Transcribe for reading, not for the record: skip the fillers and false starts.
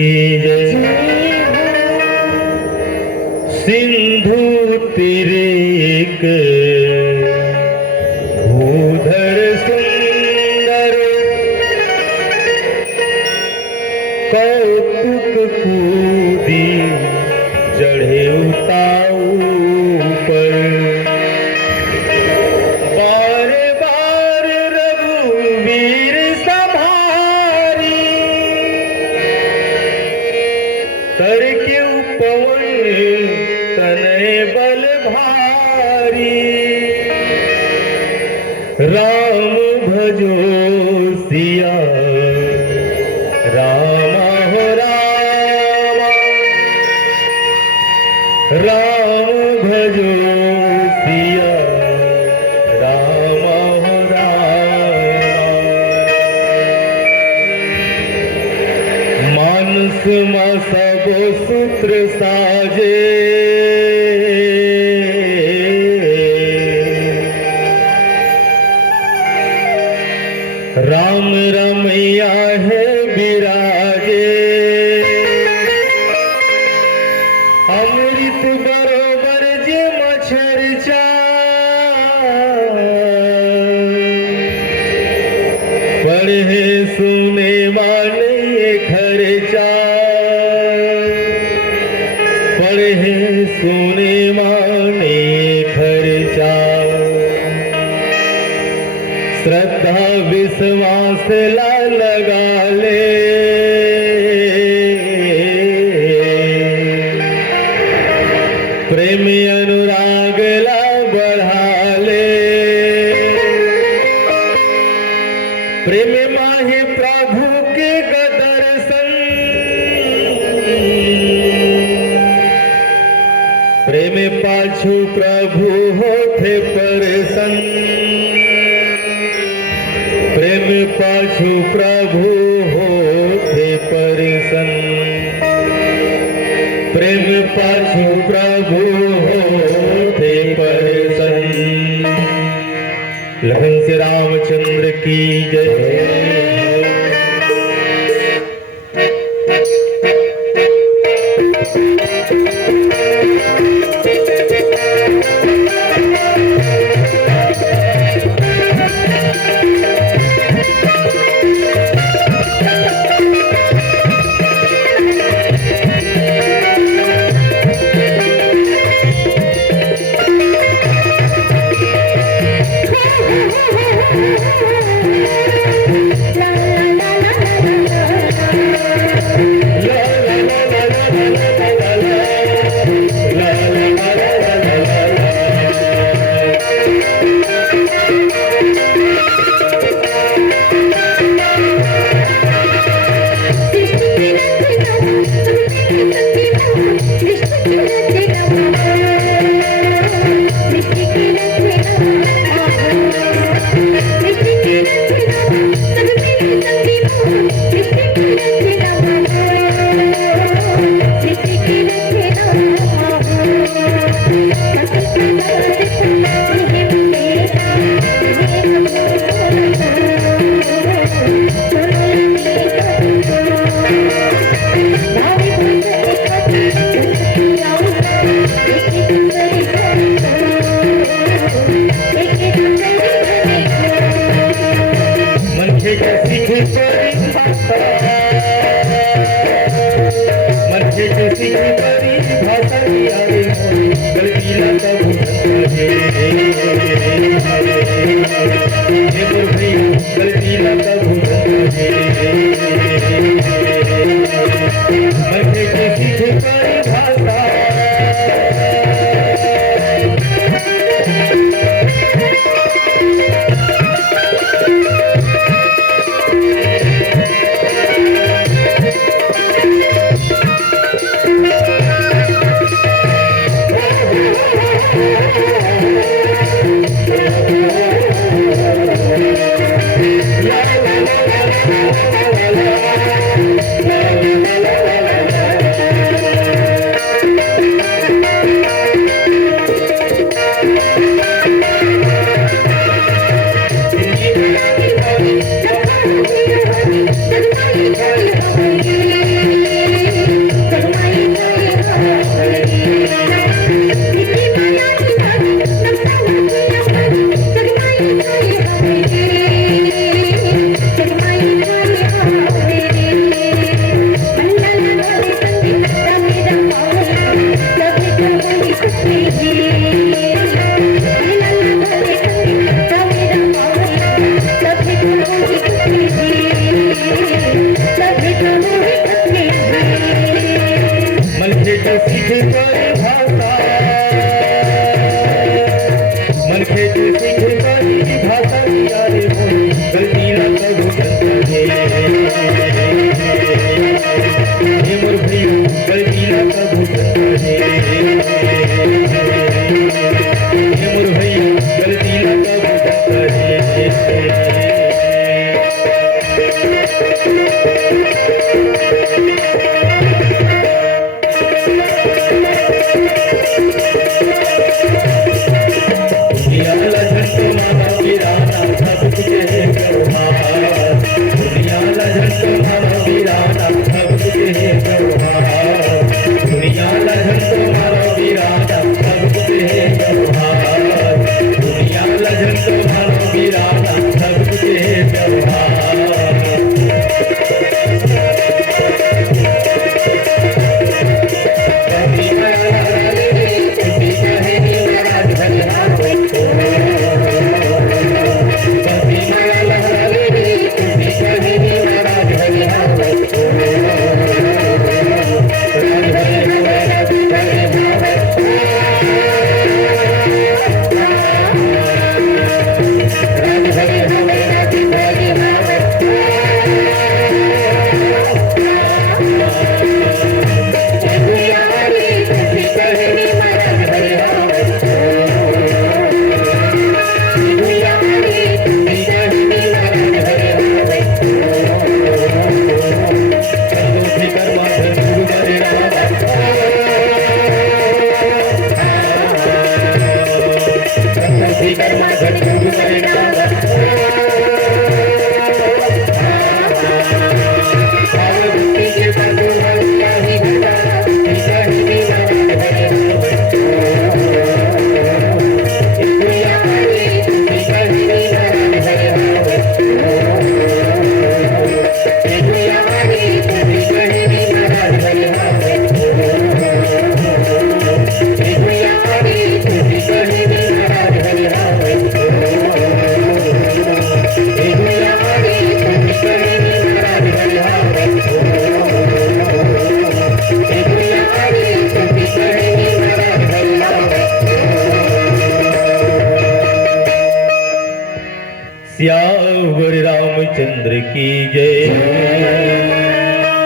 की जय। सिंधु तीरे एक भूधर सुंदर कौतुक कूदी चढ़े उताऊ पर। बार बार रघुवीर सभारी तर क्यों पवन तनय बल भारी। राम भजो सिया रामा हो रामा। राम भजो सिया रामा हो रामा। मानस मा सबो सूत्र साजे राम रमैया है विराजे। अमृत बरोबर जे मच्छर चा पढ़े सुने माने खर्चा। पढ़े सुने माने खर्चा। श्रद्धा विश्वास ला लगा ले। प्रेम अनुराग ला बढ़ा ले। प्रेम माहे प्रभु के दर्शन। प्रेम पाछू प्रभु होते प्रसन्न। प्रेम पाछू प्रभु होते प्रसन्न। प्रेम पाछू प्रभु होते प्रसन्न। लखन से रामचंद्र की जय। सियावर रामचंद्र की जय।